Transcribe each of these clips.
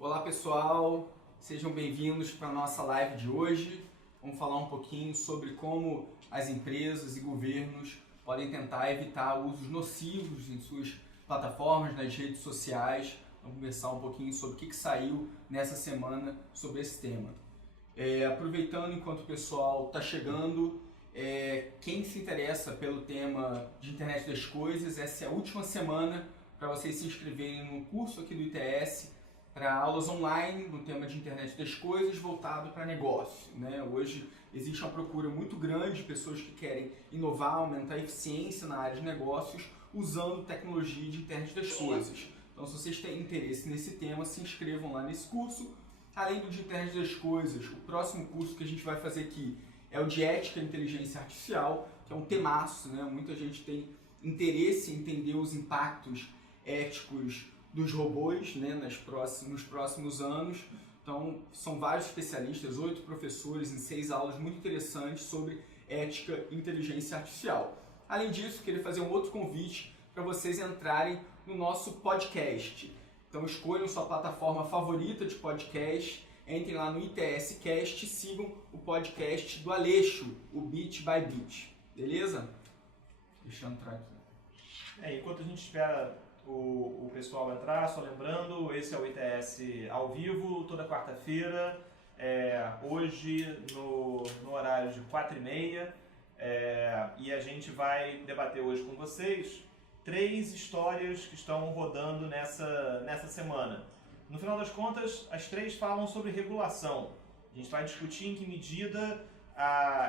Olá pessoal, sejam bem-vindos para a nossa live de hoje. Vamos falar um pouquinho sobre como as empresas e governos podem tentar evitar usos nocivos em suas plataformas, nas redes sociais. Vamos conversar um pouquinho sobre o que saiu nessa semana sobre esse tema. Aproveitando enquanto o pessoal está chegando, quem se interessa pelo tema de internet das coisas, essa é a última semana para vocês se inscreverem no curso aqui do ITS para aulas online no tema de internet das coisas voltado para negócio, né? Hoje existe uma procura muito grande de pessoas que querem inovar, aumentar a eficiência na área de negócios usando tecnologia de internet das coisas. Então, se vocês têm interesse nesse tema, se inscrevam lá nesse curso. Além do de internet das coisas, o próximo curso que a gente vai fazer aqui é o de ética e inteligência artificial, que é um temaço, né? Muita gente tem interesse em entender os impactos éticos dos robôs, né, nos próximos anos. Então, são vários especialistas, 8 professores em 6 aulas muito interessantes sobre ética e inteligência artificial. Além disso, queria fazer um outro convite para vocês entrarem no nosso podcast. Então, escolham sua plataforma favorita de podcast, entrem lá no ITS Cast e sigam o podcast do Aleixo, o Bit by Bit. Beleza? Deixa eu entrar aqui. Enquanto a gente espera o pessoal entrar, só lembrando, esse é o ITS ao vivo, toda quarta-feira, hoje no horário de 4h30, e a gente vai debater hoje com vocês 3 histórias que estão rodando nessa semana. No final das contas, as 3 falam sobre regulação. A gente vai discutir em que medida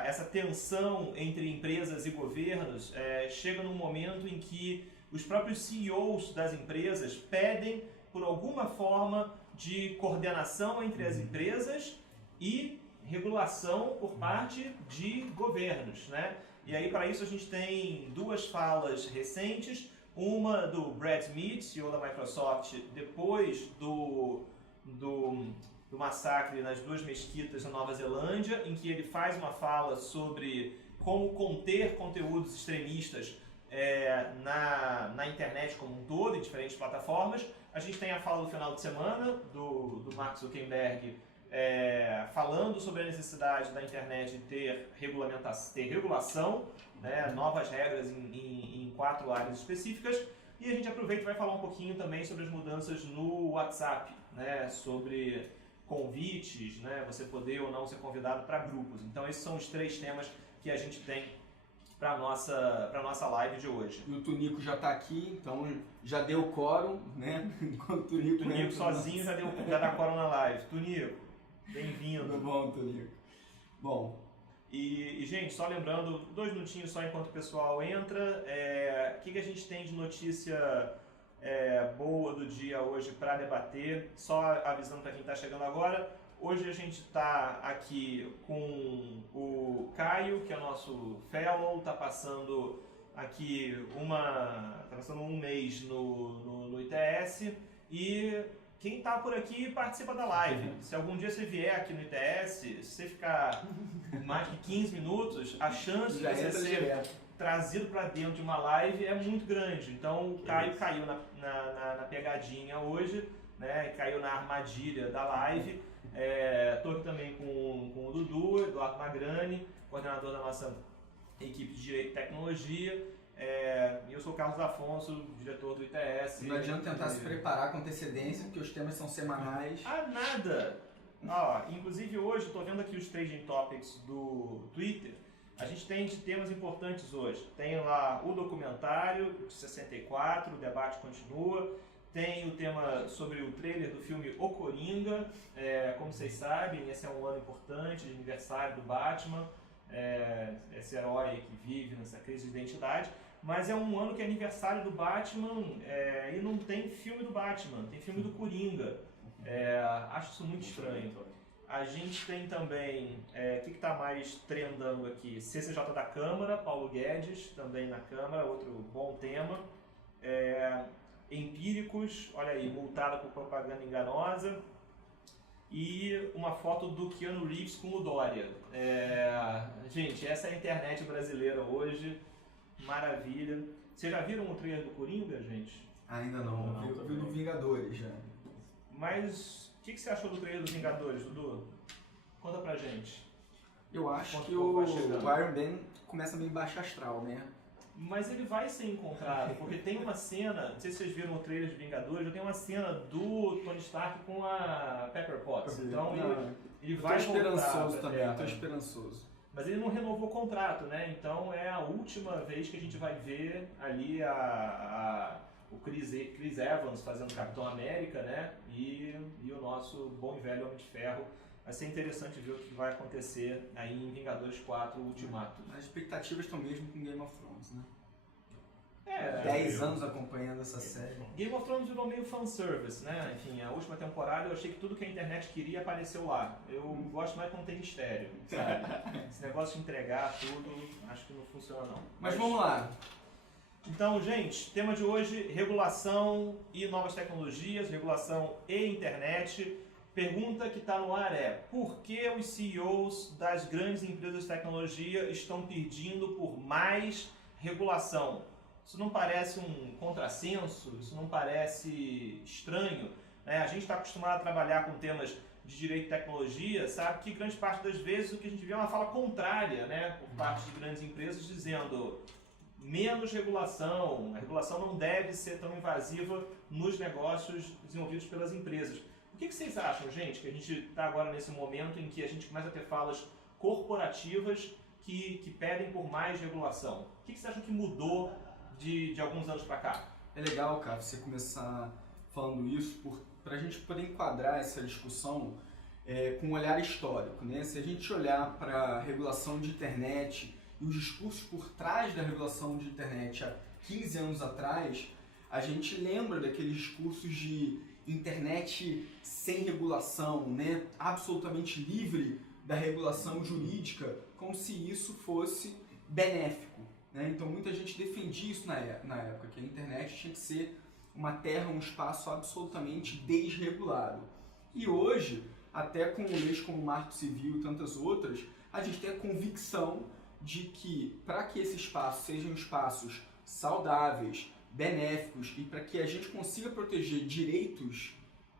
essa tensão entre empresas e governos chega num momento em que os próprios CEOs das empresas pedem por alguma forma de coordenação entre as empresas e regulação por parte de governos, né? E aí, para isso, a gente tem 2 falas recentes, uma do Brad Smith, CEO da Microsoft, depois do massacre nas 2 mesquitas na Nova Zelândia, em que ele faz uma fala sobre como conter conteúdos extremistas na internet como um todo, em diferentes plataformas. A gente tem a fala do final de semana do Mark Zuckerberg falando sobre a necessidade da internet de ter regulação, né, novas regras em 4 áreas específicas. E a gente aproveita e vai falar um pouquinho também sobre as mudanças no WhatsApp, né, sobre convites, né, você poder ou não ser convidado para grupos. Então esses são os 3 temas que a gente tem para nossa live de hoje. E o Tunico já está aqui, então já deu quórum, né? Enquanto o Tunico sozinho já dá quórum na live. Tunico, bem-vindo. Tudo bom, Tunico? Bom. E, gente, só lembrando, 2 minutinhos só enquanto o pessoal entra, o que a gente tem de notícia boa do dia hoje para debater, só avisando para quem está chegando agora. Hoje a gente está aqui com o Caio, que é o nosso fellow, está passando aqui um mês no ITS, e quem está por aqui participa da live. Se algum dia você vier aqui no ITS, se você ficar mais de 15 minutos, a chance de você ser trazido para dentro de uma live é muito grande. Então o Caio caiu na pegadinha hoje, né? Caiu na armadilha da live. Estou aqui também com o Dudu, Eduardo Magrani, coordenador da nossa equipe de Direito e Tecnologia, e eu sou o Carlos Afonso, diretor do ITS. Não adianta tentar se preparar com antecedência, porque os temas são semanais. Nada! Inclusive hoje, estou vendo aqui os Trending Topics do Twitter, a gente tem de temas importantes hoje. Tem lá o documentário de 64, o debate continua. Tem o tema sobre o trailer do filme O Coringa. Como vocês sabem, esse é um ano importante, de aniversário do Batman, esse herói que vive nessa crise de identidade. Mas é um ano que é aniversário do Batman e não tem filme do Batman, tem filme do Coringa. Acho isso muito estranho. A gente tem também, o que está mais trendando aqui? CCJ da Câmara, Paulo Guedes, também na Câmara, outro bom tema. Empíricos, olha aí, multada por propaganda enganosa. E uma foto do Keanu Reeves com o Dória. Gente, essa é a internet brasileira hoje, maravilha. Vocês já viram o trailer do Coringa, gente? Ainda não, viu no Vingadores já. Mas o que você achou do trailer dos Vingadores, Dudu? Conta pra gente. Eu acho que o Iron Man começa meio baixo astral, né? Mas ele vai ser encontrado, porque tem uma cena, não sei se vocês viram o trailer de Vingadores, já tem uma cena do Tony Stark com a Pepper Potts. Então ele vai esperançoso também, eu tô esperançoso. Mas ele não renovou o contrato, né? Então é a última vez que a gente vai ver ali o Chris Evans fazendo Capitão América, né? E o nosso bom e velho Homem de Ferro. Vai ser interessante ver o que vai acontecer aí em Vingadores 4 Ultimato. As expectativas estão mesmo com Game of Thrones, né? 10 anos acompanhando essa série. Game of Thrones virou meio fanservice, né? Enfim, a última temporada eu achei que tudo que a internet queria apareceu lá. Eu gosto mais quando tem mistério, sabe? Esse negócio de entregar tudo, acho que não funciona não. Mas vamos lá. Então, gente, tema de hoje, regulação e novas tecnologias, regulação e internet. Pergunta que está no ar é: por que os CEOs das grandes empresas de tecnologia estão pedindo por mais regulação? Isso não parece um contrassenso? Isso não parece estranho? A gente está acostumado a trabalhar com temas de direito e tecnologia, sabe que grande parte das vezes o que a gente vê é uma fala contrária, né, por parte de grandes empresas dizendo menos regulação, a regulação não deve ser tão invasiva nos negócios desenvolvidos pelas empresas. O que vocês acham, gente, que a gente está agora nesse momento em que a gente começa a ter falas corporativas que pedem por mais regulação? O que vocês acham que mudou de alguns anos para cá? É legal, cara, você começar falando isso para a gente poder enquadrar essa discussão com um olhar histórico, né? Se a gente olhar para a regulação de internet e os discursos por trás da regulação de internet há 15 anos atrás, a gente lembra daqueles discursos de internet sem regulação, né? Absolutamente livre da regulação jurídica, como se isso fosse benéfico, né? Então muita gente defendia isso na época, que a internet tinha que ser uma terra, um espaço absolutamente desregulado. E hoje, até com leis como o Marco Civil e tantas outras, a gente tem a convicção de que para que esses espaços sejam espaços saudáveis, benéficos e para que a gente consiga proteger direitos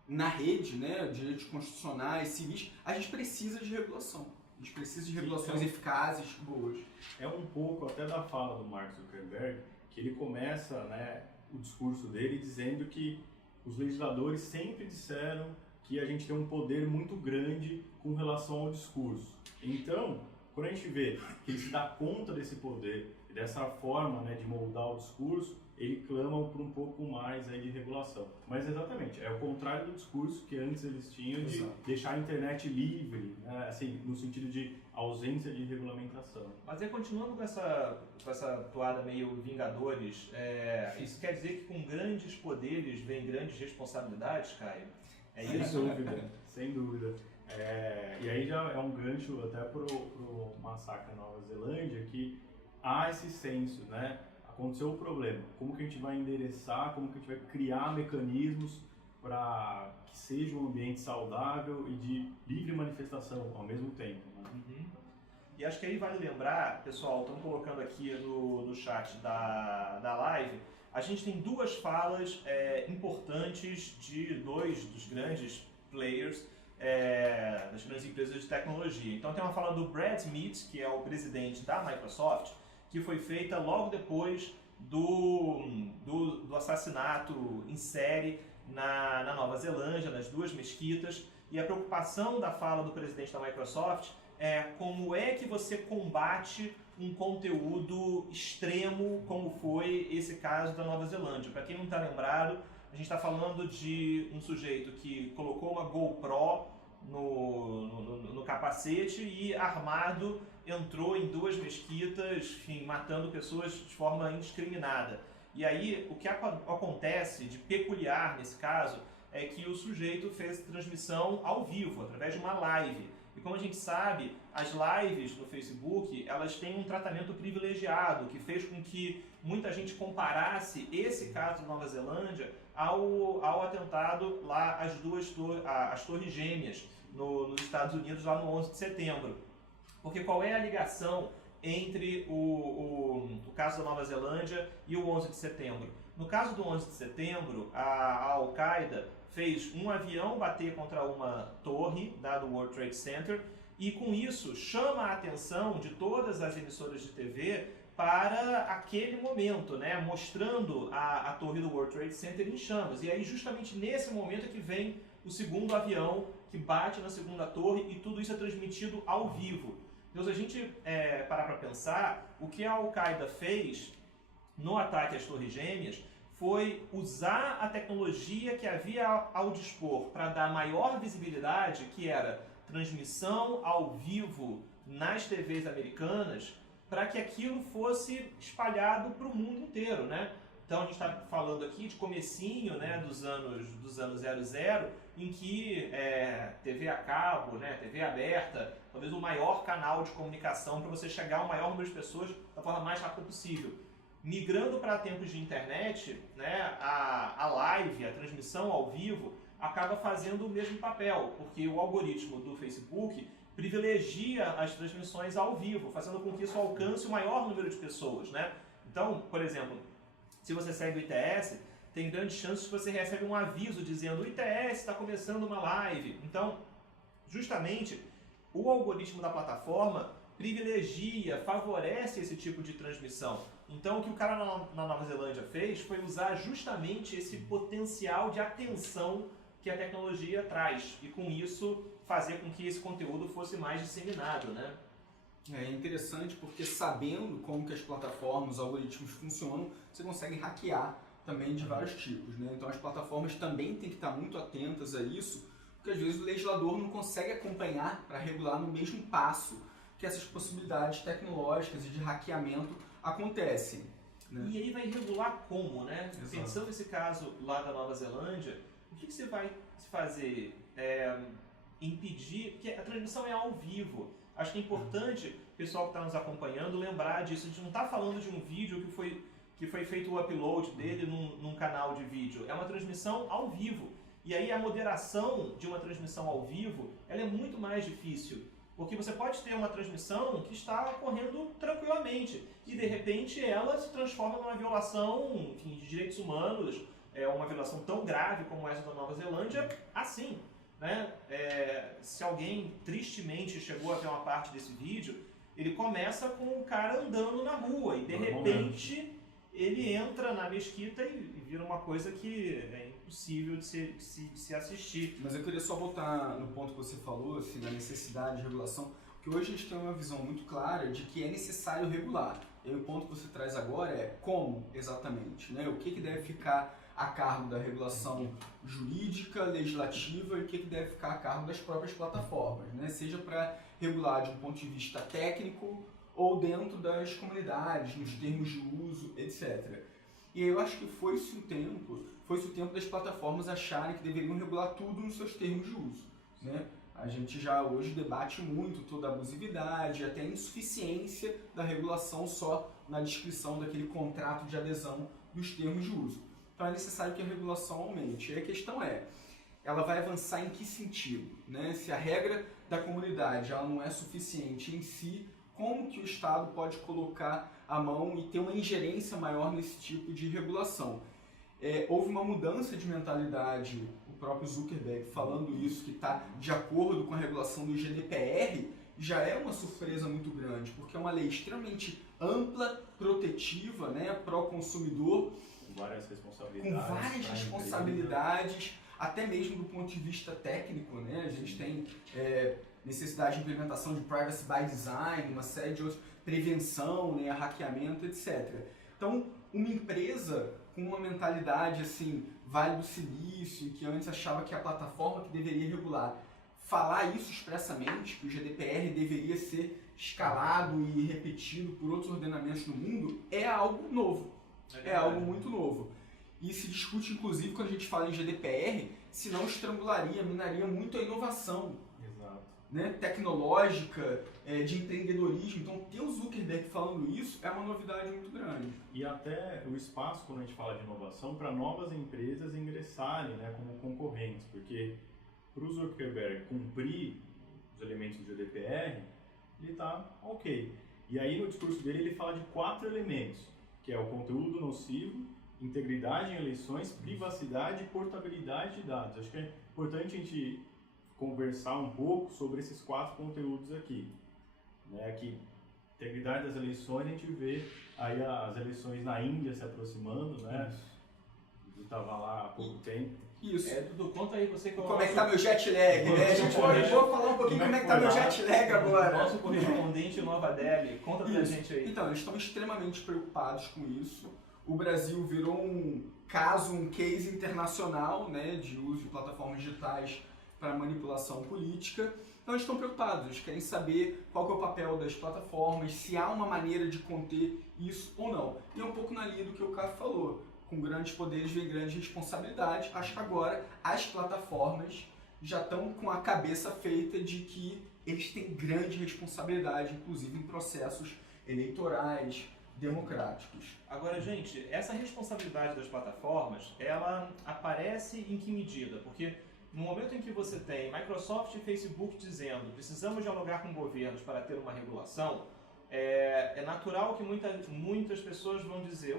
na rede, né, direitos constitucionais, civis, a gente precisa de regulação. A gente precisa de regulações eficazes, boas. É um pouco até da fala do Mark Zuckerberg, que ele começa, né, o discurso dele dizendo que os legisladores sempre disseram que a gente tem um poder muito grande com relação ao discurso. Então, quando a gente vê que ele se dá conta desse poder e dessa forma, né, de moldar o discurso, ele clama por um pouco mais aí de regulação. Mas exatamente, é o contrário do discurso que antes eles tinham de deixar a internet livre, né, assim, no sentido de ausência de regulamentação. Mas aí, continuando com essa toada meio Vingadores, isso quer dizer que com grandes poderes vem grandes responsabilidades, Caio? É isso? Sem dúvida, sem dúvida. E aí já é um gancho até pro massacre na Nova Zelândia, que há esse senso, né? Aconteceu o problema, como que a gente vai endereçar, como que a gente vai criar mecanismos para que seja um ambiente saudável e de livre manifestação ao mesmo tempo, né? Uhum. E acho que aí vale lembrar, pessoal, estamos colocando aqui no chat da live, a gente tem duas falas importantes de dois dos grandes players das grandes empresas de tecnologia. Então tem uma fala do Brad Smith, que é o presidente da Microsoft, que foi feita logo depois do assassinato em série na Nova Zelândia, nas duas mesquitas. E a preocupação da fala do presidente da Microsoft é como é que você combate um conteúdo extremo como foi esse caso da Nova Zelândia. Para quem não está lembrado, a gente está falando de um sujeito que colocou uma GoPro no capacete e armado entrou em duas mesquitas, enfim, matando pessoas de forma indiscriminada. E aí o que acontece de peculiar nesse caso é que o sujeito fez transmissão ao vivo, através de uma live. E como a gente sabe, as lives no Facebook, elas têm um tratamento privilegiado, que fez com que muita gente comparasse esse caso da Nova Zelândia ao atentado lá às Torres Gêmeas nos Estados Unidos, lá no 11 de setembro. Porque qual é a ligação entre o caso da Nova Zelândia e o 11 de setembro? No caso do 11 de setembro, a Al-Qaeda fez um avião bater contra uma torre do World Trade Center e com isso chama a atenção de todas as emissoras de TV para aquele momento, né? Mostrando a torre do World Trade Center em chamas. E aí justamente nesse momento é que vem o segundo avião que bate na segunda torre e tudo isso é transmitido ao vivo. Então se a gente parar para pensar, o que a Al-Qaeda fez no ataque às Torres Gêmeas foi usar a tecnologia que havia ao dispor para dar maior visibilidade, que era transmissão ao vivo nas TVs americanas, para que aquilo fosse espalhado para o mundo inteiro, né? Então a gente está falando aqui de comecinho, né, dos anos 00, em que TV a cabo, né, TV aberta, talvez o maior canal de comunicação para você chegar ao maior número de pessoas da forma mais rápida possível. Migrando para tempos de internet, né, a live, a transmissão ao vivo, acaba fazendo o mesmo papel, porque o algoritmo do Facebook privilegia as transmissões ao vivo, fazendo com que isso alcance o maior número de pessoas, né? Então, por exemplo, se você segue o ITS, tem grandes chances que você recebe um aviso dizendo o ITS está começando uma live. Então, justamente, o algoritmo da plataforma privilegia, favorece esse tipo de transmissão. Então, o que o cara na Nova Zelândia fez foi usar justamente esse potencial de atenção que a tecnologia traz e, com isso, fazer com que esse conteúdo fosse mais disseminado, né? É interessante porque sabendo como que as plataformas, os algoritmos funcionam, você consegue hackear também de vários tipos, né? Então as plataformas também têm que estar muito atentas a isso, porque às vezes o legislador não consegue acompanhar para regular no mesmo passo que essas possibilidades tecnológicas e de hackeamento acontecem, né? E aí vai regular como, né? Exato. Pensando nesse caso lá da Nova Zelândia, o que você vai fazer? Impedir, porque a transmissão é ao vivo. Acho que é importante o pessoal que está nos acompanhando lembrar disso. A gente não está falando de um vídeo que foi feito o upload dele num canal de vídeo. É uma transmissão ao vivo. E aí a moderação de uma transmissão ao vivo ela é muito mais difícil. Porque você pode ter uma transmissão que está ocorrendo tranquilamente e de repente ela se transforma numa violação, enfim, de direitos humanos, uma violação tão grave como essa da Nova Zelândia, assim, né? Se alguém tristemente chegou a ver uma parte desse vídeo, ele começa com o cara andando na rua e de repente ele entra na mesquita e vira uma coisa que é impossível de se assistir. Mas eu queria só voltar no ponto que você falou, assim, da necessidade de regulação, porque hoje a gente tem uma visão muito clara de que é necessário regular. E o ponto que você traz agora é como exatamente, né? O que deve ficar a cargo da regulação jurídica, legislativa e o que deve ficar a cargo das próprias plataformas, né? Seja para regular de um ponto de vista técnico ou dentro das comunidades, nos termos de uso, etc. E eu acho que foi-se o tempo das plataformas acharem que deveriam regular tudo nos seus termos de uso, né? A gente já hoje debate muito toda a abusividade, até a insuficiência da regulação só na descrição daquele contrato de adesão dos termos de uso. Então é necessário que a regulação aumente. E a questão é, ela vai avançar em que sentido, né? Se a regra da comunidade ela não é suficiente em si, como que o Estado pode colocar a mão e ter uma ingerência maior nesse tipo de regulação? Houve uma mudança de mentalidade, o próprio Zuckerberg falando isso, que está de acordo com a regulação do GDPR, já é uma surpresa muito grande, porque é uma lei extremamente ampla, protetiva, né, pró-consumidor, com várias responsabilidades, até mesmo do ponto de vista técnico, né? A gente tem necessidade de implementação de privacy by design, uma série de outras, prevenção, né, hackeamento, etc. Então, uma empresa com uma mentalidade assim, Vale do Silício, que antes achava que a plataforma que deveria regular, falar isso expressamente, que o GDPR deveria ser escalado e repetido por outros ordenamentos no mundo, é algo novo. É algo muito novo. E se discute, inclusive, quando a gente fala em GDPR, se não estrangularia, minaria muito a inovação. Exato. Né, tecnológica, de empreendedorismo. Então, ter o Zuckerberg falando isso é uma novidade muito grande. E até o espaço, quando a gente fala de inovação, para novas empresas ingressarem, né, como concorrentes, porque para o Zuckerberg cumprir os elementos do GDPR, ele está ok. E aí no discurso dele ele fala de 4 elementos, que é o conteúdo nocivo, integridade em eleições, privacidade e portabilidade de dados. Acho que é importante a gente conversar um pouco sobre esses 4 conteúdos aqui. Né? Que integridade das eleições, a gente vê aí as eleições na Índia se aproximando, né? Eu estava lá há pouco tempo. Isso. Dudu, conta aí você como é que tá meu jet lag, né? A gente pode falar um pouquinho como é que tá meu jet lag agora. Nosso correspondente em Nova Delhi, conta pra gente aí. Então, eles estão extremamente preocupados com isso. O Brasil virou um case internacional, né, de uso de plataformas digitais para manipulação política. Então eles estão preocupados, eles querem saber qual que é o papel das plataformas, se há uma maneira de conter isso ou não. E é um pouco na linha do que o Caio falou. Com grandes poderes vem grande responsabilidade. Acho que agora as plataformas já estão com a cabeça feita de que eles têm grande responsabilidade, inclusive em processos eleitorais, democráticos. Agora, gente, essa responsabilidade das plataformas, ela aparece em que medida? Porque no momento em que você tem Microsoft e Facebook dizendo precisamos dialogar com governos para ter uma regulação, é natural que muitas pessoas vão dizer,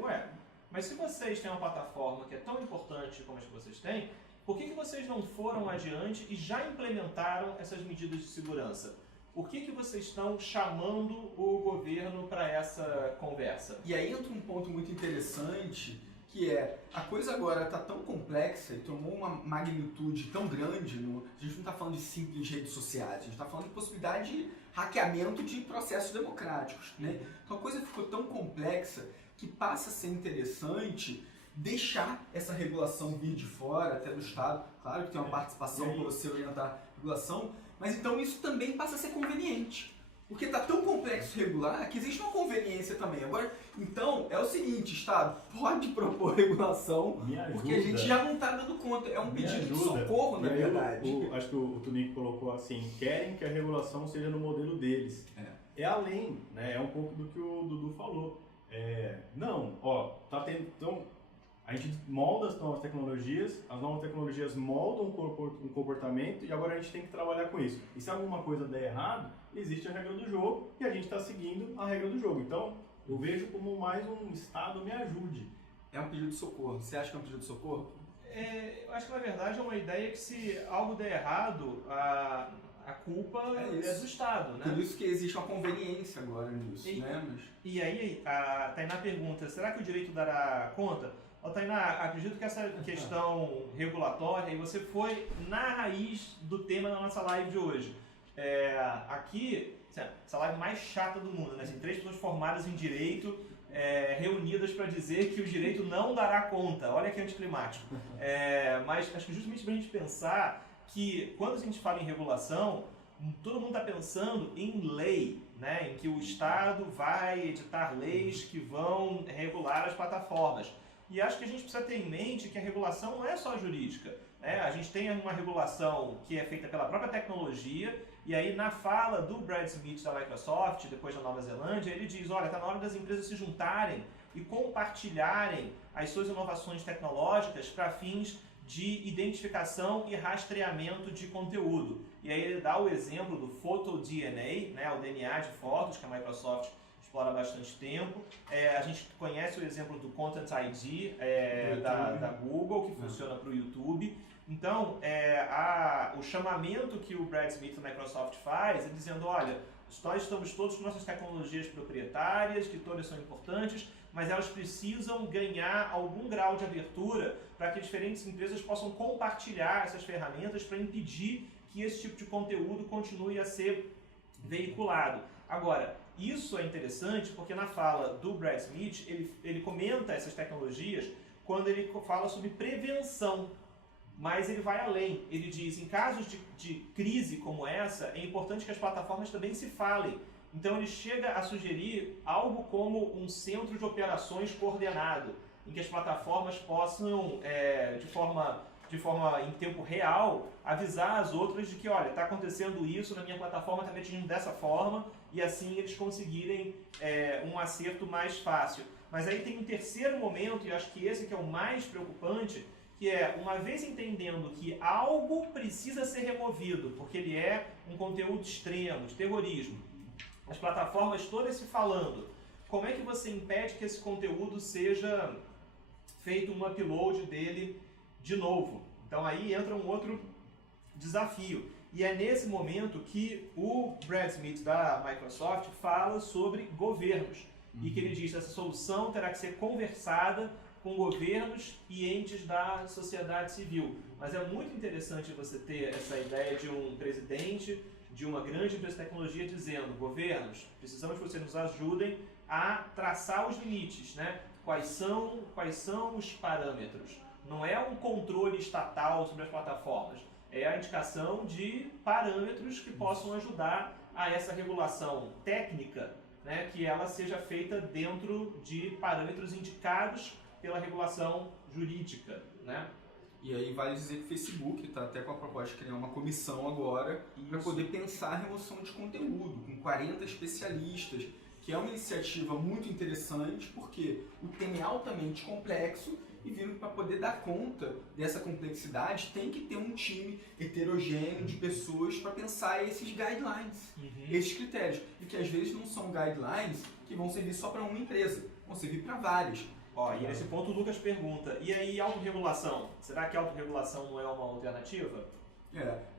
mas se vocês têm uma plataforma que é tão importante como as que vocês têm, por que vocês não foram adiante e já implementaram essas medidas de segurança? Por que vocês estão chamando o governo para essa conversa? E aí entra um ponto muito interessante, que é, a coisa agora está tão complexa e tomou uma magnitude tão grande, a gente não está falando de simples redes sociais, a gente está falando de possibilidade de hackeamento de processos democráticos, né? Então a coisa ficou tão complexa que passa a ser interessante deixar essa regulação vir de fora, até do Estado. Claro que tem uma participação para você orientar a regulação, mas então isso também passa a ser conveniente. Porque está tão complexo regular que existe uma conveniência também. Agora, então, é o seguinte, Estado, pode propor regulação, porque a gente já não está dando conta. É um pedido de socorro, na verdade. Acho que o Tunico colocou assim, querem que a regulação seja no modelo deles. É além, né? É um pouco do que o Dudu falou. Então, a gente molda as novas tecnologias moldam um comportamento e agora a gente tem que trabalhar com isso. E se alguma coisa der errado, existe a regra do jogo e a gente está seguindo a regra do jogo. Então, eu vejo como mais um Estado me ajude. É um pedido de socorro. Você acha que é um pedido de socorro? Eu acho que na verdade é uma ideia que se algo der errado, a culpa é do Estado, né? Por isso que existe uma conveniência agora nisso, né? E aí, a Tainá pergunta, será que o direito dará conta? Tainá, acredito que essa questão regulatória, e você foi na raiz do tema da nossa live de hoje. Aqui, essa live mais chata do mundo, né? Assim, 3 pessoas formadas em direito, reunidas para dizer que o direito não dará conta. Olha que anticlimático. Mas acho que justamente para a gente pensar que quando a gente fala em regulação, todo mundo está pensando em lei, né? Em que o Estado vai editar leis que vão regular as plataformas. E acho que a gente precisa ter em mente que a regulação não é só jurídica, né? A gente tem uma regulação que é feita pela própria tecnologia, e aí na fala do Brad Smith da Microsoft, depois da Nova Zelândia, ele diz, olha, está na hora das empresas se juntarem e compartilharem as suas inovações tecnológicas para fins de identificação e rastreamento de conteúdo. E aí ele dá o exemplo do PhotoDNA, né, o DNA de fotos, que a Microsoft explora há bastante tempo. A gente conhece o exemplo do Content ID da Google, que funciona para o YouTube. Então, o chamamento que o Brad Smith da Microsoft faz é dizendo, olha, nós estamos todos com nossas tecnologias proprietárias, que todas são importantes, mas elas precisam ganhar algum grau de abertura para que diferentes empresas possam compartilhar essas ferramentas para impedir que esse tipo de conteúdo continue a ser veiculado. Agora, isso é interessante porque na fala do Brad Smith, ele comenta essas tecnologias quando ele fala sobre prevenção, mas ele vai além. Ele diz, em casos de crise como essa, é importante que as plataformas também se falem. Então ele chega a sugerir algo como um centro de operações coordenado, em que as plataformas possam, de forma em tempo real, avisar as outras de que, olha, está acontecendo isso na minha plataforma, está me atingindo dessa forma, e assim eles conseguirem um acerto mais fácil. Mas aí tem um terceiro momento, e eu acho que esse que é o mais preocupante, que é, uma vez entendendo que algo precisa ser removido, porque ele é um conteúdo extremo, de terrorismo, as plataformas todas se falando, como é que você impede que esse conteúdo seja feito um upload dele de novo. Então aí entra um outro desafio. E é nesse momento que o Brad Smith da Microsoft fala sobre governos. E que ele diz que essa solução terá que ser conversada com governos e entes da sociedade civil. Mas é muito interessante você ter essa ideia de um presidente de uma grande empresa de tecnologia dizendo: governos, precisamos que vocês nos ajudem a traçar os limites, né? Quais são os parâmetros? Não é um controle estatal sobre as plataformas, é a indicação de parâmetros que possam ajudar a essa regulação técnica, né? Que ela seja feita dentro de parâmetros indicados pela regulação jurídica, né? E aí vale dizer que o Facebook está até com a proposta de criar uma comissão agora para poder pensar a remoção de conteúdo, com 40 especialistas, que é uma iniciativa muito interessante, porque o tema é altamente complexo e viram que para poder dar conta dessa complexidade tem que ter um time heterogêneo de pessoas para pensar esses guidelines, esses critérios, e que às vezes não são guidelines que vão servir só para uma empresa, vão servir para várias. E nesse ponto o Lucas pergunta, e aí autorregulação? Será que a autorregulação não é uma alternativa?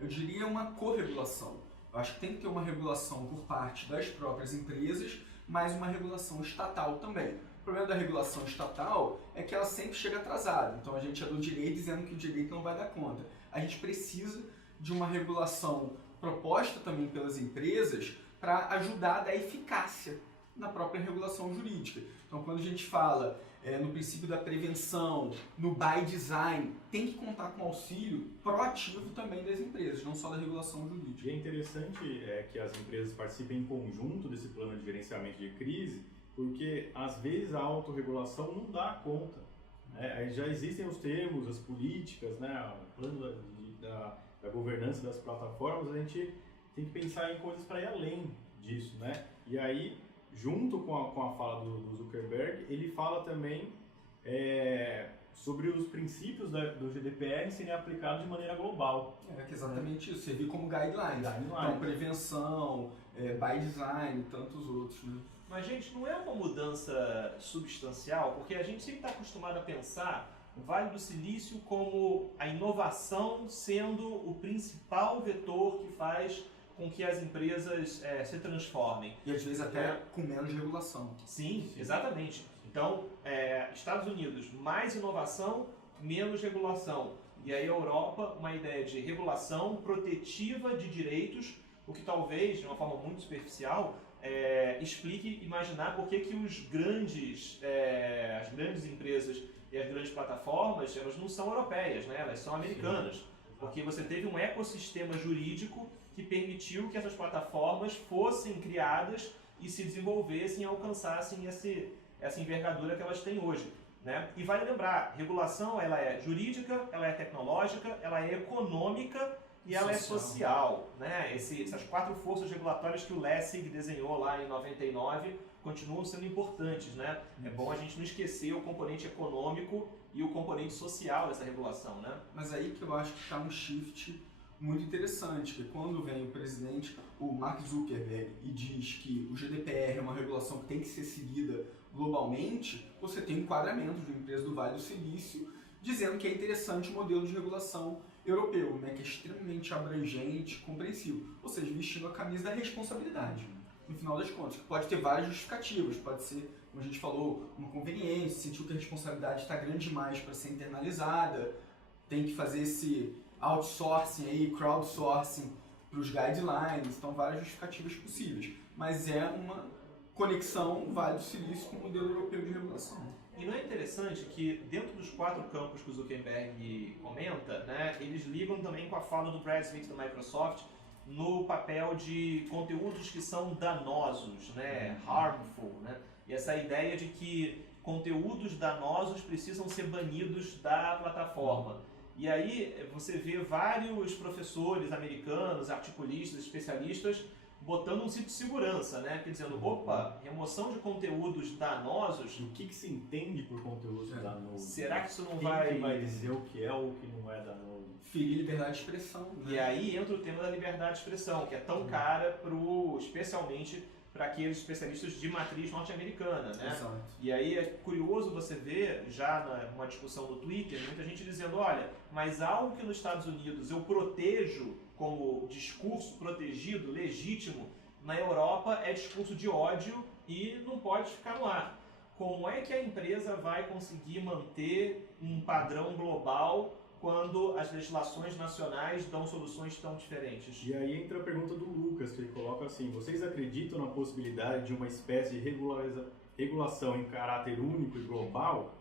Eu diria uma corregulação. Eu acho que tem que ter uma regulação por parte das próprias empresas, mas uma regulação estatal também. O problema da regulação estatal é que ela sempre chega atrasada. Então a gente é do direito dizendo que o direito não vai dar conta. A gente precisa de uma regulação proposta também pelas empresas para ajudar a dar eficácia na própria regulação jurídica. Então quando a gente fala no princípio da prevenção, no by design, tem que contar com auxílio proativo também das empresas, não só da regulação jurídica. E é interessante que as empresas participem em conjunto desse plano de gerenciamento de crise, porque às vezes a autorregulação não dá conta. Já existem os termos, as políticas, né, o plano da governança das plataformas, a gente tem que pensar em coisas para ir além disso, né? E aí, junto com a fala do Zuckerberg, ele fala também sobre os princípios do GDPR serem aplicados de maneira global. Que exatamente isso, servir como guidelines. Então, prevenção, by design e tantos outros, né? Mas, gente, não é uma mudança substancial, porque a gente sempre está acostumado a pensar o Vale do Silício como a inovação sendo o principal vetor que faz com que as empresas se transformem. E às vezes até com menos regulação. Sim, exatamente. Então, Estados Unidos, mais inovação, menos regulação. E aí a Europa, uma ideia de regulação protetiva de direitos, o que talvez, de uma forma muito superficial, explique, imaginar por que as grandes empresas e as grandes plataformas, elas não são europeias, né? Elas são americanas. Sim. Porque você teve um ecossistema jurídico que permitiu que essas plataformas fossem criadas e se desenvolvessem e alcançassem essa envergadura que elas têm hoje, né? E vale lembrar, regulação ela é jurídica, ela é tecnológica, ela é econômica e ela é social, né? Essas 4 forças regulatórias que o Lessig desenhou lá em 99 continuam sendo importantes, né? É bom a gente não esquecer o componente econômico e o componente social dessa regulação, né? Mas aí que eu acho que está um shift muito interessante, que quando vem o presidente, o Mark Zuckerberg, e diz que o GDPR é uma regulação que tem que ser seguida globalmente, você tem um enquadramento de uma empresa do Vale do Silício dizendo que é interessante o modelo de regulação europeu, né, que é extremamente abrangente, compreensivo, ou seja, vestindo a camisa da responsabilidade, no final das contas, que pode ter várias justificativas, pode ser, como a gente falou, uma conveniência, sentiu que a responsabilidade está grande demais para ser internalizada, tem que fazer esse outsourcing aí, crowdsourcing para os guidelines, então várias justificativas possíveis, mas é uma conexão Vale do Silício com o modelo europeu de regulação. E não é interessante que dentro dos 4 campos que o Zuckerberg comenta, né, eles ligam também com a fala do Brad Smith da Microsoft no papel de conteúdos que são danosos, né, harmful, né, e essa ideia de que conteúdos danosos precisam ser banidos da plataforma. E aí você vê vários professores americanos, articulistas, especialistas botando um cinto de segurança, né? Dizendo, opa, remoção de conteúdos danosos... O que se entende por conteúdos danosos? Será que isso não Quem vai dizer o que é ou o que não é danoso? Ferir liberdade de expressão. Né? E aí entra o tema da liberdade de expressão, que é tão cara, especialmente para aqueles especialistas de matriz norte-americana, né? Exato. E aí é curioso você ver, já numa discussão no Twitter, muita gente dizendo, olha, mas algo que nos Estados Unidos eu protejo como discurso protegido, legítimo, na Europa é discurso de ódio e não pode ficar no ar. Como é que a empresa vai conseguir manter um padrão global quando as legislações nacionais dão soluções tão diferentes? E aí entra a pergunta do Lucas, que ele coloca assim, vocês acreditam na possibilidade de uma espécie de regulação em caráter único e global?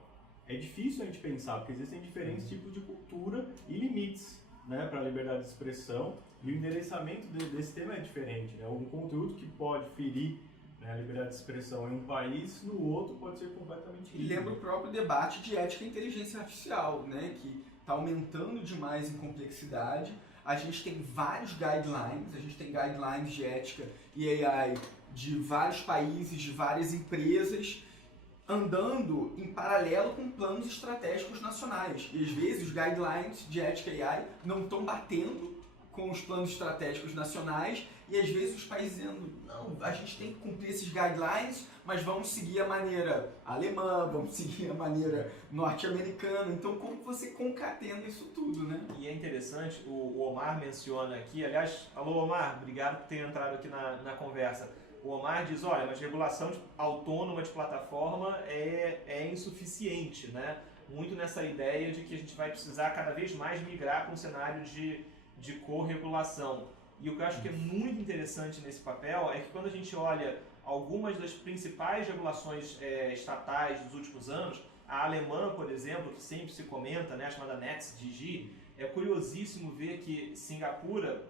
É difícil a gente pensar, porque existem diferentes tipos de cultura e limites, né, para a liberdade de expressão, e o endereçamento desse tema é diferente, né? Um conteúdo que pode ferir, né, a liberdade de expressão em um país, no outro pode ser completamente E lembra o próprio debate de ética e inteligência artificial, né, que está aumentando demais em complexidade. A gente tem vários guidelines, a gente tem guidelines de ética e AI de vários países, de várias empresas, andando em paralelo com planos estratégicos nacionais. E às vezes os guidelines de ética e AI não estão batendo com os planos estratégicos nacionais e às vezes os países dizendo, não, a gente tem que cumprir esses guidelines, mas vamos seguir a maneira alemã, vamos seguir a maneira norte-americana. Então como você concatena isso tudo, né? E é interessante, o Omar menciona aqui, aliás, alô Omar, obrigado por ter entrado aqui na conversa. O Omar diz, olha, mas regulação autônoma de plataforma é insuficiente, né? Muito nessa ideia de que a gente vai precisar cada vez mais migrar para um cenário de corregulação. E o que eu acho que é muito interessante nesse papel é que quando a gente olha algumas das principais regulações estatais dos últimos anos, a alemã, por exemplo, que sempre se comenta, né, a chamada NetzDG, é curiosíssimo ver que Singapura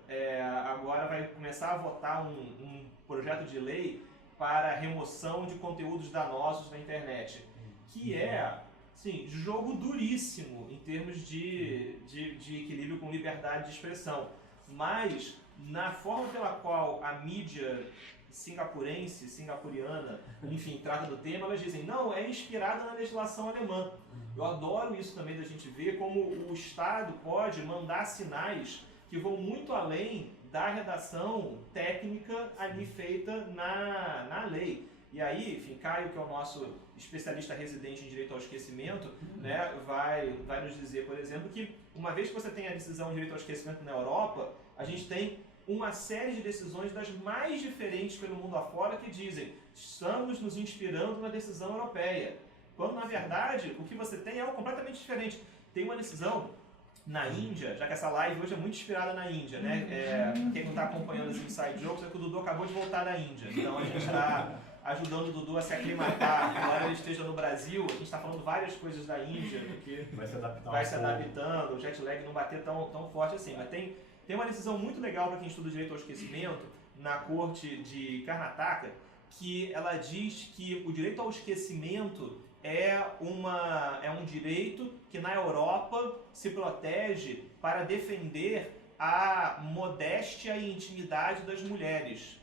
agora vai começar a votar um projeto de lei para remoção de conteúdos danosos na internet, que é, sim, jogo duríssimo em termos de equilíbrio com liberdade de expressão. Mas, na forma pela qual a mídia singapuriana, enfim, trata do tema, elas dizem, não, é inspirada na legislação alemã. Eu adoro isso também da gente ver como o Estado pode mandar sinais que vão muito além da redação técnica ali feita na lei. E aí, enfim, Caio, que é o nosso especialista residente em direito ao esquecimento, né, vai nos dizer, por exemplo, que uma vez que você tem a decisão de direito ao esquecimento na Europa, a gente tem uma série de decisões das mais diferentes pelo mundo afora que dizem estamos nos inspirando na decisão europeia. Quando, na verdade, o que você tem é algo completamente diferente. Tem uma decisão na Índia, já que essa live hoje é muito inspirada na Índia, né? Quem não está acompanhando os Inside Jokes é que o Dudu acabou de voltar da Índia. Então a gente está ajudando o Dudu a se aclimatar. Embora ele esteja no Brasil, a gente está falando várias coisas da Índia, porque vai se adaptando, o jet lag não bater tão forte assim. Mas tem uma decisão muito legal para quem estuda direito ao esquecimento na corte de Karnataka, que ela diz que o direito ao esquecimento é um direito que na Europa se protege para defender a modéstia e intimidade das mulheres.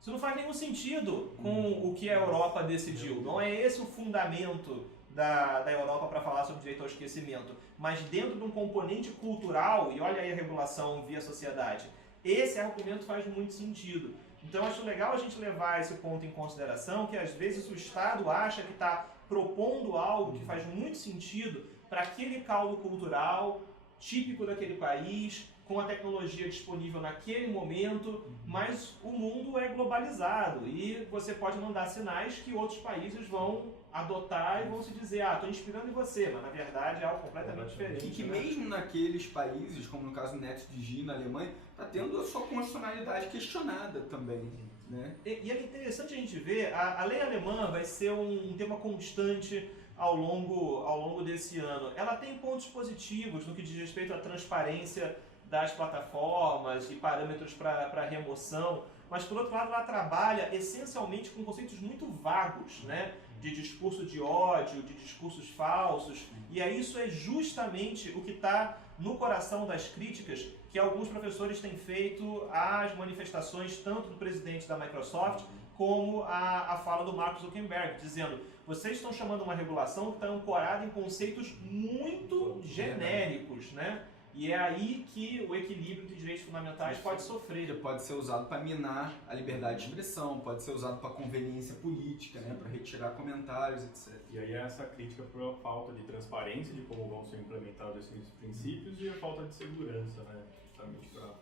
Isso não faz nenhum sentido com o que a Europa decidiu. Não é esse o fundamento da Europa para falar sobre direito ao esquecimento. Mas dentro de um componente cultural, e olha aí a regulação via sociedade, esse argumento faz muito sentido. Então acho legal a gente levar esse ponto em consideração, que às vezes o Estado acha que está propondo algo que faz muito sentido para aquele caldo cultural típico daquele país, com a tecnologia disponível naquele momento, mas o mundo é globalizado e você pode mandar sinais que outros países vão adotar e vão se dizer, estou inspirando em você, mas na verdade é algo completamente diferente. E que né? mesmo naqueles países, como no caso do NetzDG na Alemanha, está tendo a sua constitucionalidade questionada também. Né? E é interessante a gente ver, a lei alemã vai ser um tema constante ao longo desse ano. Ela tem pontos positivos no que diz respeito à transparência das plataformas e parâmetros para remoção, mas por outro lado ela trabalha essencialmente com conceitos muito vagos, né? De discurso de ódio, de discursos falsos, e aí isso é justamente o que está no coração das críticas que alguns professores têm feito às manifestações tanto do presidente da Microsoft como a fala do Mark Zuckerberg, dizendo, vocês estão chamando uma regulação que está ancorada em conceitos muito genéricos, né? E é aí que o equilíbrio entre direitos fundamentais pode sofrer. Pode ser usado para minar a liberdade de expressão, pode ser usado para conveniência política, né, para retirar comentários, etc. E aí essa crítica por falta de transparência de como vão ser implementados esses princípios e a falta de segurança, né, justamente para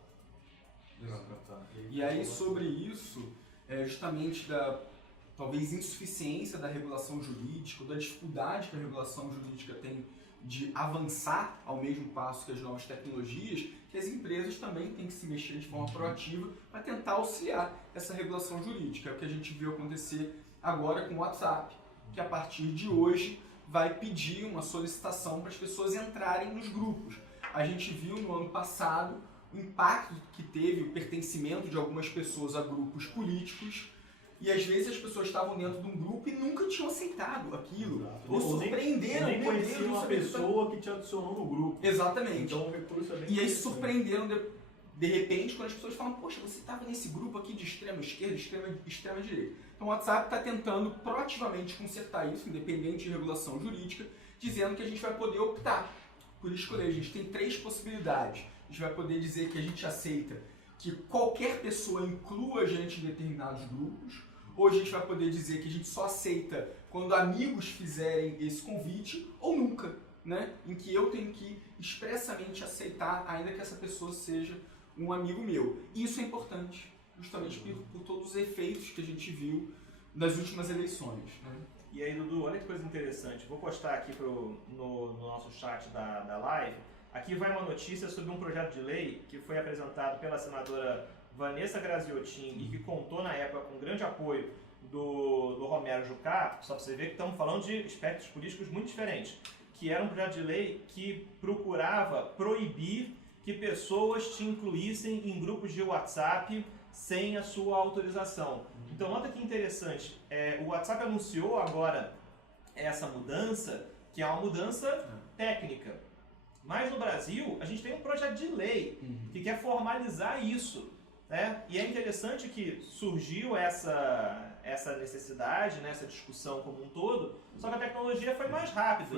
tratar. E aí sobre isso, justamente da talvez insuficiência da regulação jurídica, ou da dificuldade que a regulação jurídica tem de avançar ao mesmo passo que as novas tecnologias, que as empresas também têm que se mexer de forma proativa para tentar auxiliar essa regulação jurídica. É o que a gente viu acontecer agora com o WhatsApp, que a partir de hoje vai pedir uma solicitação para as pessoas entrarem nos grupos. A gente viu no ano passado o impacto que teve o pertencimento de algumas pessoas a grupos políticos, e às vezes as pessoas estavam dentro de um grupo e nunca tinham aceitado aquilo. Exato. Ou surpreenderam. Nem conheciam uma pessoa que te adicionou no grupo. Exatamente. Então o recurso é bem E aí se surpreenderam de repente quando as pessoas falam, poxa, você estava nesse grupo aqui de extrema esquerda, extrema direita. Então o WhatsApp está tentando proativamente consertar isso, independente de regulação jurídica, dizendo que a gente vai poder optar por escolher. A gente tem 3 possibilidades. A gente vai poder dizer que a gente aceita que qualquer pessoa inclua a gente em determinados grupos, ou a gente vai poder dizer que a gente só aceita quando amigos fizerem esse convite, ou nunca, né? Em que eu tenho que expressamente aceitar, ainda que essa pessoa seja um amigo meu. E isso é importante, justamente por todos os efeitos que a gente viu nas últimas eleições, né? E aí, Dudu, olha que coisa interessante. Vou postar aqui no nosso chat da live. Aqui vai uma notícia sobre um projeto de lei que foi apresentado pela senadora Vanessa Graziotin e que contou na época com grande apoio do Romero Jucá, só para você ver que estamos falando de espectros políticos muito diferentes, que era um projeto de lei que procurava proibir que pessoas te incluíssem em grupos de WhatsApp sem a sua autorização. Então, nota que interessante, o WhatsApp anunciou agora essa mudança, que é uma mudança técnica. Mas no Brasil, a gente tem um projeto de lei que quer formalizar isso, né? E é interessante que surgiu essa necessidade, né? Essa discussão como um todo, só que a tecnologia foi mais rápida.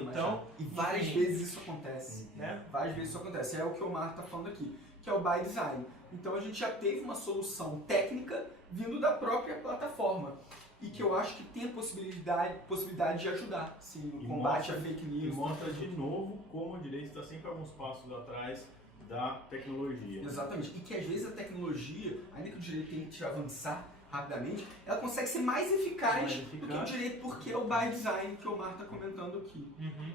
E várias vezes isso acontece, né? Várias vezes isso acontece. É o que o Omar está falando aqui, que é o by design. Então a gente já teve uma solução técnica vindo da própria plataforma. E que eu acho que tem a possibilidade de ajudar, sim, no combate a fake news. E mostra de novo como o direito está sempre alguns passos atrás da tecnologia. Exatamente. E que às vezes a tecnologia, ainda que o direito tenha que avançar rapidamente, ela consegue ser mais eficaz do que o direito, porque é o by design que o Omar está comentando aqui.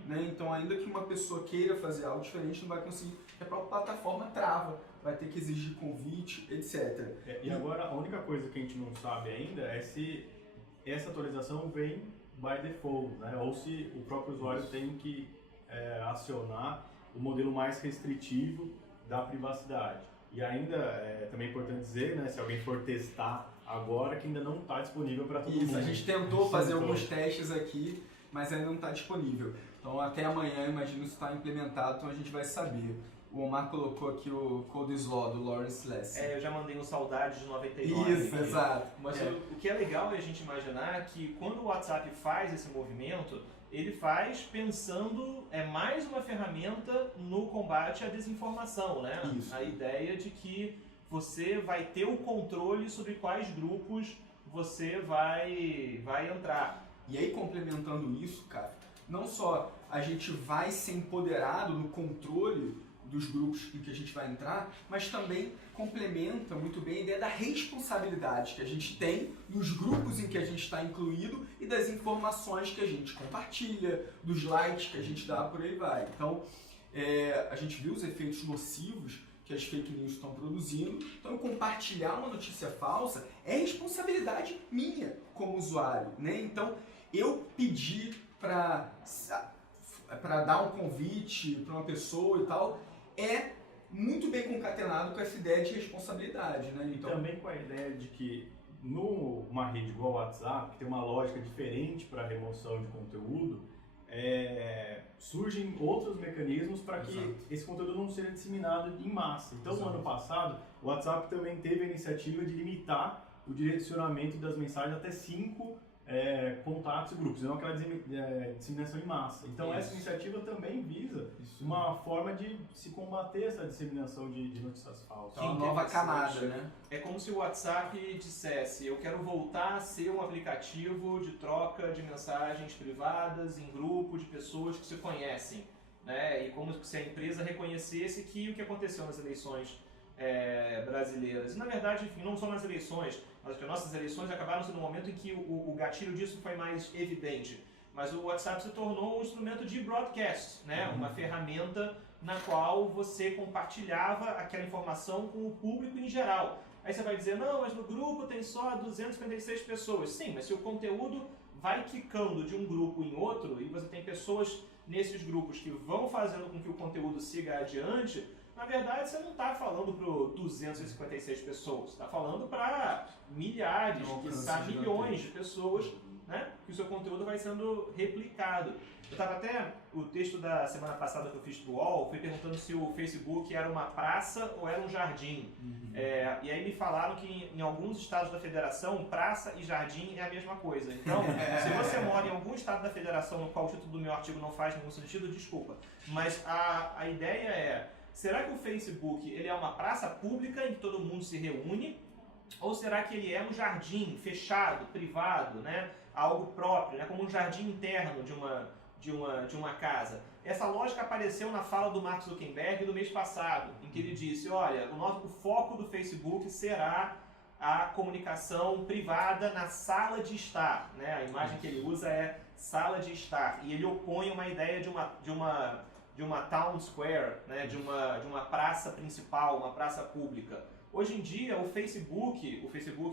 Né? Então, ainda que uma pessoa queira fazer algo diferente, não vai conseguir, a própria plataforma trava, vai ter que exigir convite, etc. E agora, a única coisa que a gente não sabe ainda é se essa atualização vem by default, né? Ou se o próprio usuário tem que acionar o modelo mais restritivo da privacidade. E ainda, também é importante dizer, né, se alguém for testar agora, que ainda não está disponível para todo mundo. Isso, a gente tentou fazer alguns testes aqui, mas ainda não está disponível. Então até amanhã, imagino, isso está implementado, então a gente vai saber. O Omar colocou aqui o Code's Law, do Lawrence Lessig. Eu já mandei um saudade de 99. Isso, exato. Mas o que é legal é a gente imaginar que quando o WhatsApp faz esse movimento, ele faz pensando mais uma ferramenta no combate à desinformação, né? Isso. A ideia de que você vai ter o controle sobre quais grupos você vai entrar. E aí, complementando isso, cara, não só a gente vai ser empoderado no controle dos grupos em que a gente vai entrar, mas também complementa muito bem a ideia da responsabilidade que a gente tem nos grupos em que a gente está incluído e das informações que a gente compartilha, dos likes que a gente dá, por aí vai. Então, a gente viu os efeitos nocivos que as fake news estão produzindo, então compartilhar uma notícia falsa é responsabilidade minha como usuário, né? Então, eu pedi para dar um convite para uma pessoa e tal, é muito bem concatenado com essa ideia de responsabilidade, né? Então, e também com a ideia de que numa rede igual o WhatsApp, que tem uma lógica diferente para a remoção de conteúdo, surgem outros mecanismos para que esse conteúdo não seja disseminado em massa. Então, no ano passado, o WhatsApp também teve a iniciativa de limitar o direcionamento das mensagens até 5 contatos e grupos, e não aquela disseminação em massa. Então Isso. essa iniciativa também visa uma forma de se combater essa disseminação de notícias falsas. Então, uma nova camada, né? É como se o WhatsApp dissesse, eu quero voltar a ser um aplicativo de troca de mensagens privadas em grupo de pessoas que se conhecem, né? E como se a empresa reconhecesse que o que aconteceu nas eleições brasileiras, e na verdade, enfim, não só nas eleições, mas que nossas eleições acabaram sendo um momento em que o gatilho disso foi mais evidente. Mas o WhatsApp se tornou um instrumento de broadcast, né? Uma ferramenta na qual você compartilhava aquela informação com o público em geral. Aí você vai dizer, não, mas no grupo tem só 256 pessoas. Sim, mas se o conteúdo vai quicando de um grupo em outro e você tem pessoas nesses grupos que vão fazendo com que o conteúdo siga adiante, na verdade você não está falando para 256 pessoas, está falando para milhares, quizá milhões de pessoas, né, que o seu conteúdo vai sendo replicado. Eu estava até, o texto da semana passada que eu fiz pro UOL, fui perguntando se o Facebook era uma praça ou era um jardim. E aí me falaram que em alguns estados da federação, praça e jardim é a mesma coisa. Então, se você mora em algum estado da federação no qual o título do meu artigo não faz nenhum sentido, desculpa. Mas a ideia é, será que o Facebook ele é uma praça pública em que todo mundo se reúne? Ou será que ele é um jardim fechado, privado, né? Algo próprio, né? Como um jardim interno de uma casa? Essa lógica apareceu na fala do Mark Zuckerberg do mês passado, em que ele disse, olha, o foco do Facebook será a comunicação privada na sala de estar, né? A imagem que ele usa é sala de estar, e ele opõe uma ideia de uma town square, né? de uma praça principal, uma praça pública. Hoje em dia, o Facebook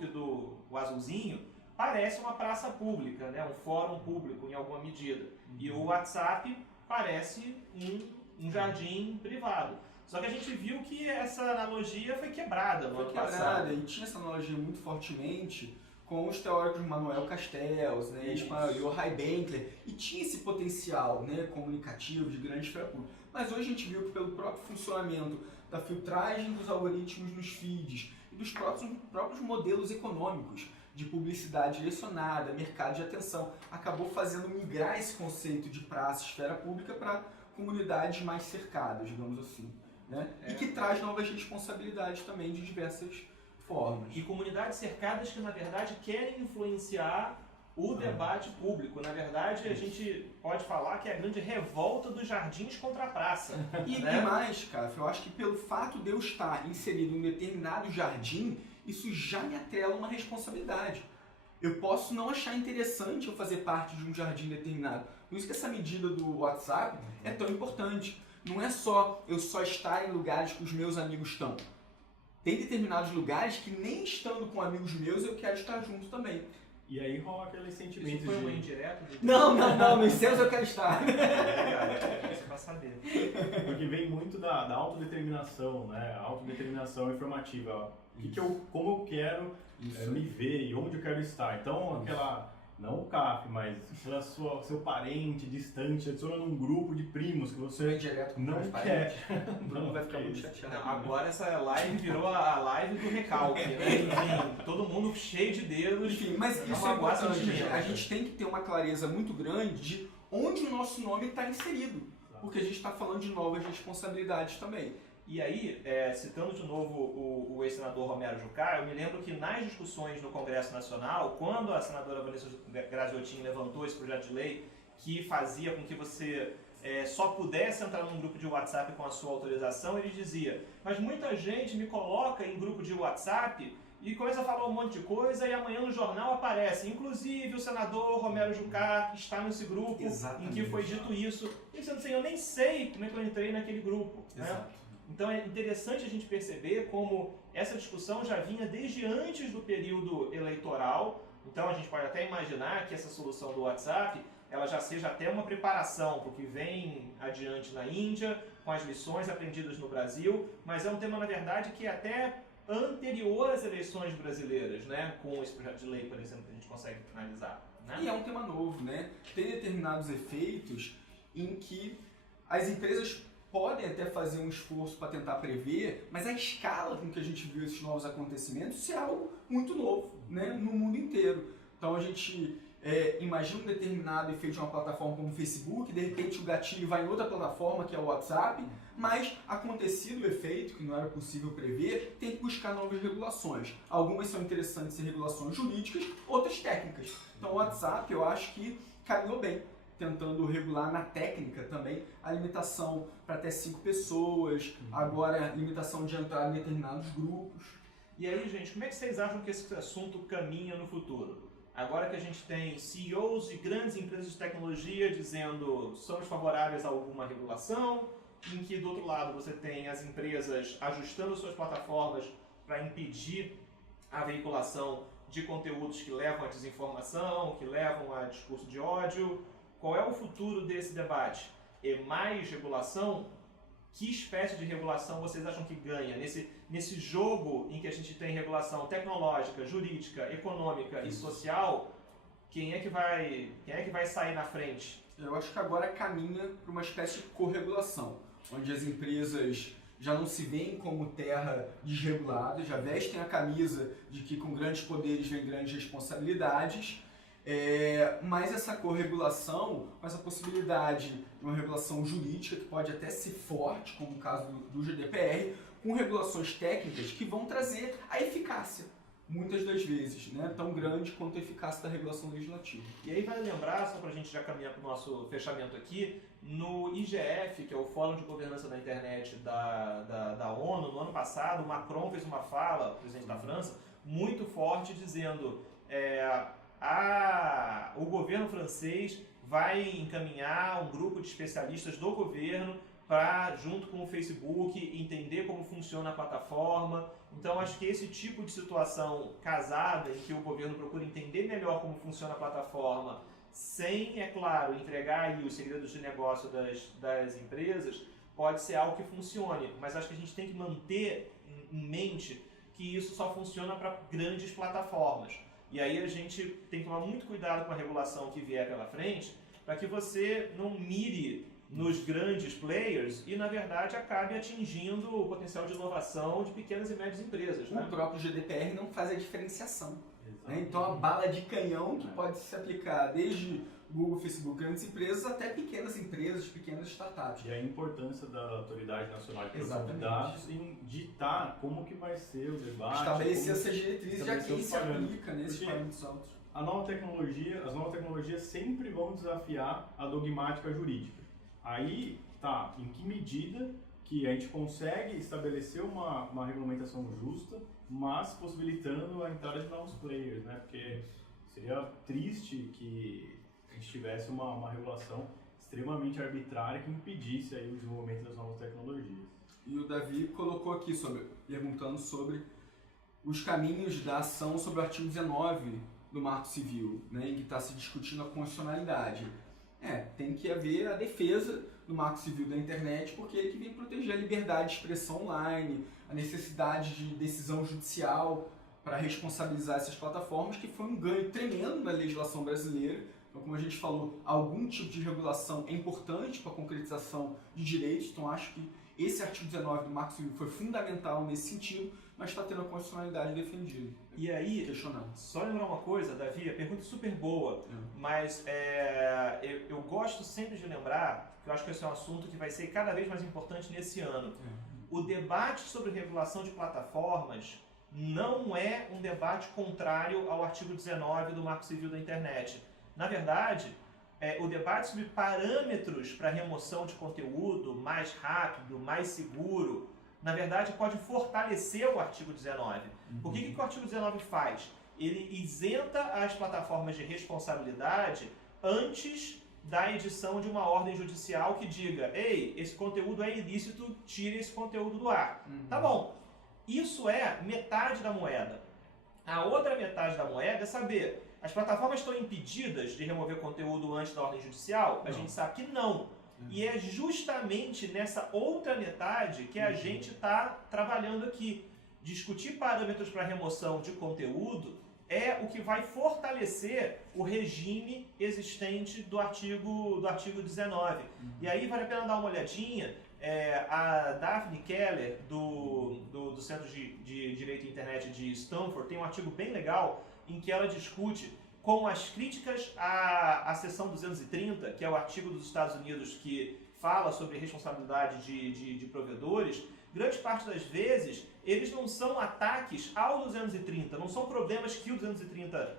do azulzinho, parece uma praça pública, né? Um fórum público em alguma medida. E o WhatsApp parece um jardim privado. Só que a gente viu que essa analogia foi quebrada no ano passado. E tinha essa analogia muito fortemente com os teóricos Manuel Castells, né, Johann Benkler, e tinha esse potencial, né, comunicativo de grande esfera pública. Mas hoje a gente viu que pelo próprio funcionamento da filtragem dos algoritmos nos feeds e dos próprios modelos econômicos de publicidade direcionada, mercado de atenção, acabou fazendo migrar esse conceito de praça, esfera pública para comunidades mais cercadas, digamos assim, né? E que traz novas responsabilidades também de diversas formas. E comunidades cercadas que, na verdade, querem influenciar o debate público. Na verdade, a gente pode falar que é a grande revolta dos jardins contra a praça. E mais, cara, eu acho que pelo fato de eu estar inserido em um determinado jardim, isso já me atrela uma responsabilidade. Eu posso não achar interessante eu fazer parte de um jardim determinado. Por isso que essa medida do WhatsApp é tão importante. Não é só eu estar em lugares que os meus amigos estão. Tem determinados lugares que nem estando com amigos meus eu quero estar junto também. E aí rola aquele sentimento Isso foi um indireto? Não, nos seus eu quero estar. Isso pra saber. Porque vem muito da autodeterminação, né? A autodeterminação informativa. Como eu quero me ver e onde eu quero estar. Então, não o CAF, mas seu parente distante, adiciona num grupo de primos que você não quer. Não vai ficar muito chateado. Não, agora essa live virou a live do recalque, né? Enfim, todo mundo cheio de dedos. Enfim, mas isso é importante. A gente tem que ter uma clareza muito grande de onde o nosso nome está inserido. Porque a gente está falando de novas responsabilidades também. E aí, citando de novo o ex-senador Romero Jucá, eu me lembro que nas discussões no Congresso Nacional, quando a senadora Vanessa Graziotin levantou esse projeto de lei que fazia com que você só pudesse entrar num grupo de WhatsApp com a sua autorização, ele dizia, mas muita gente me coloca em grupo de WhatsApp e começa a falar um monte de coisa e amanhã no jornal aparece, inclusive o senador Romero Jucá está nesse grupo. Exatamente. Em que foi dito isso. E dizendo assim, eu nem sei como é que eu entrei naquele grupo. Né? Então é interessante a gente perceber como essa discussão já vinha desde antes do período eleitoral. Então a gente pode até imaginar que essa solução do WhatsApp ela já seja até uma preparação para o que vem adiante na Índia, com as lições aprendidas no Brasil, mas é um tema, na verdade, que é até anterior às eleições brasileiras, né? Com esse projeto de lei, por exemplo, que a gente consegue finalizar. Né? E é um tema novo, né? Tem determinados efeitos em que as empresas podem até fazer um esforço para tentar prever, mas a escala com que a gente viu esses novos acontecimentos é algo muito novo, né? No mundo inteiro. Então a gente imagina um determinado efeito de uma plataforma como o Facebook, de repente o gatilho vai em outra plataforma, que é o WhatsApp, mas acontecido o efeito, que não era possível prever, tem que buscar novas regulações. Algumas são interessantes em regulações jurídicas, outras técnicas. Então o WhatsApp eu acho que caminhou bem, tentando regular na técnica também a limitação para até 5 pessoas, agora a limitação de entrar em determinados grupos. E aí, gente, como é que vocês acham que esse assunto caminha no futuro? Agora que a gente tem CEOs de grandes empresas de tecnologia dizendo somos favoráveis a alguma regulação, em que do outro lado você tem as empresas ajustando suas plataformas para impedir a veiculação de conteúdos que levam à desinformação, que levam a discurso de ódio. Qual é o futuro desse debate? É mais regulação? Que espécie de regulação vocês acham que ganha? Nesse jogo em que a gente tem regulação tecnológica, jurídica, econômica e social, quem é que vai sair na frente? Eu acho que agora caminha para uma espécie de corregulação, onde as empresas já não se veem como terra desregulada, já vestem a camisa de que com grandes poderes vem grandes responsabilidades, mas essa corregulação, com essa possibilidade de uma regulação jurídica que pode até ser forte, como o caso do GDPR, com regulações técnicas que vão trazer a eficácia, muitas das vezes, né, tão grande quanto a eficácia da regulação legislativa. E aí vale lembrar, só para a gente já caminhar para o nosso fechamento aqui, no IGF, que é o Fórum de Governança da Internet da ONU, no ano passado, o Macron fez uma fala, o presidente da França, muito forte, dizendo o governo francês vai encaminhar um grupo de especialistas do governo para, junto com o Facebook, entender como funciona a plataforma. Então, acho que esse tipo de situação casada, em que o governo procura entender melhor como funciona a plataforma, sem, é claro, entregar aí os segredos de negócio das empresas, pode ser algo que funcione. Mas acho que a gente tem que manter em mente que isso só funciona para grandes plataformas. E aí a gente tem que tomar muito cuidado com a regulação que vier pela frente, para que você não mire nos grandes players e, na verdade, acabe atingindo o potencial de inovação de pequenas e médias empresas. O né? próprio GDPR não faz a diferenciação. Né? Então, a bala de canhão que pode se aplicar desde Google, Facebook, grandes empresas até pequenas empresas, pequenas startups. E a importância da Autoridade Nacional de Proteção de Exatamente. Dados em ditar como que vai ser o debate. Estabelecer essas diretrizes já estabelecer quem os se parâmetros. aplica nesses Porque parâmetros altos. as novas tecnologias sempre vão desafiar a dogmática jurídica. Aí, tá, em que medida que a gente consegue estabelecer uma regulamentação justa, mas possibilitando a entrada de novos players, né? Porque seria triste que a gente tivesse uma regulação extremamente arbitrária que impedisse aí o desenvolvimento das novas tecnologias. E o Davi colocou aqui, perguntando sobre os caminhos da ação sobre o artigo 19 do Marco Civil, né, em que está se discutindo a constitucionalidade. Tem que haver a defesa do Marco Civil da internet, porque ele que vem proteger a liberdade de expressão online, a necessidade de decisão judicial para responsabilizar essas plataformas, que foi um ganho tremendo na legislação brasileira. Então, como a gente falou, algum tipo de regulação é importante para a concretização de direitos, então acho que esse artigo 19 do Marco Civil foi fundamental nesse sentido, mas está tendo a constitucionalidade defendida. E aí, questionando. Só lembrar uma coisa, Davi, a pergunta é super boa, mas eu gosto sempre de lembrar que eu acho que esse é um assunto que vai ser cada vez mais importante nesse ano. O debate sobre regulação de plataformas não é um debate contrário ao artigo 19 do Marco Civil da Internet. Na verdade, o debate sobre parâmetros para remoção de conteúdo mais rápido, mais seguro, na verdade pode fortalecer o artigo 19. O que o artigo 19 faz? Ele isenta as plataformas de responsabilidade antes da edição de uma ordem judicial que diga: ei, esse conteúdo é ilícito, tire esse conteúdo do ar. Tá bom, isso é metade da moeda. A outra metade da moeda é saber, as plataformas estão impedidas de remover conteúdo antes da ordem judicial? A gente sabe que não. E é justamente nessa outra metade que a gente está trabalhando aqui. Discutir parâmetros para remoção de conteúdo é o que vai fortalecer o regime existente do artigo 19. E aí vale a pena dar uma olhadinha. A Daphne Keller, do Centro de Direito e Internet de Stanford, tem um artigo bem legal em que ela discute com as críticas à seção 230, que é o artigo dos Estados Unidos que fala sobre responsabilidade de provedores, grande parte das vezes eles não são ataques ao 230, não são problemas que o 230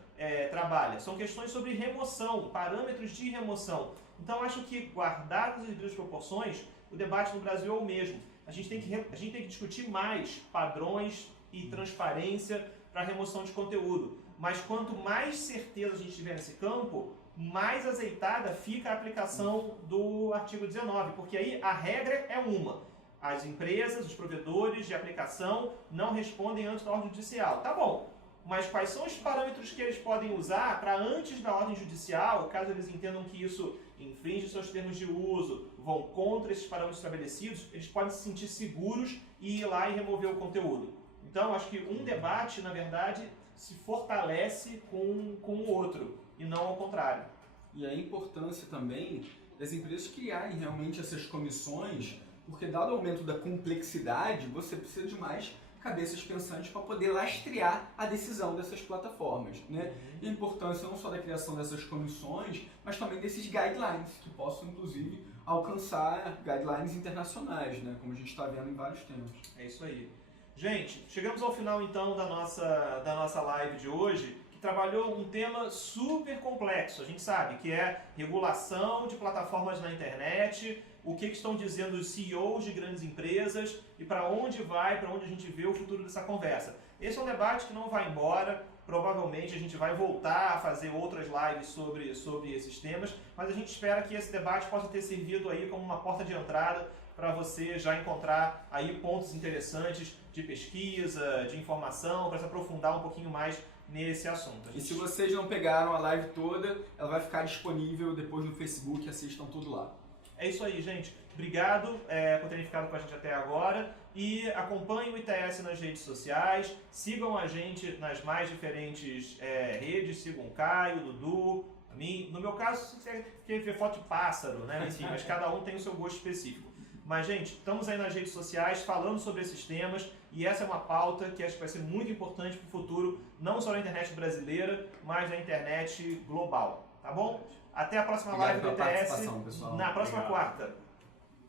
trabalha, são questões sobre remoção, parâmetros de remoção. Então acho que, guardadas as devidas proporções, o debate no Brasil é o mesmo. A gente tem que discutir mais padrões e transparência para remoção de conteúdo. Mas quanto mais certeza a gente tiver nesse campo, mais azeitada fica a aplicação do artigo 19, porque aí a regra é uma. As empresas, os provedores de aplicação não respondem antes da ordem judicial. Tá bom, mas quais são os parâmetros que eles podem usar para antes da ordem judicial, caso eles entendam que isso infringe seus termos de uso, vão contra esses parâmetros estabelecidos, eles podem se sentir seguros e ir lá e remover o conteúdo. Então, acho que um debate, na verdade, se fortalece com o outro, e não ao contrário. E a importância também das empresas criarem realmente essas comissões, porque dado o aumento da complexidade, você precisa de mais cabeças pensantes para poder lastrear a decisão dessas plataformas, né? E a importância não só da criação dessas comissões, mas também desses guidelines, que possam, inclusive, alcançar guidelines internacionais, né? Como a gente está vendo em vários temas. É isso aí. Gente, chegamos ao final, então, da nossa live de hoje, que trabalhou um tema super complexo, a gente sabe, que é regulação de plataformas na internet, o que estão dizendo os CEOs de grandes empresas e para onde a gente vê o futuro dessa conversa. Esse é um debate que não vai embora, provavelmente a gente vai voltar a fazer outras lives sobre esses temas, mas a gente espera que esse debate possa ter servido aí como uma porta de entrada para você já encontrar aí pontos interessantes de pesquisa, de informação, para se aprofundar um pouquinho mais nesse assunto. E se vocês não pegaram a live toda, ela vai ficar disponível depois no Facebook, assistam tudo lá. É isso aí, gente. Obrigado por terem ficado com a gente até agora e acompanhem o ITS nas redes sociais, sigam a gente nas mais diferentes redes, sigam o Caio, o Dudu, a mim. No meu caso, você quer ver foto de pássaro, né? Enfim, mas cada um tem o seu gosto específico. Mas, gente, estamos aí nas redes sociais falando sobre esses temas e essa é uma pauta que acho que vai ser muito importante para o futuro, não só na internet brasileira, mas na internet global, tá bom? Até a próxima live do ITS, pessoal. na próxima quarta.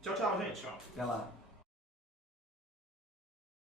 Tchau, tchau, gente. Tchau. Até lá.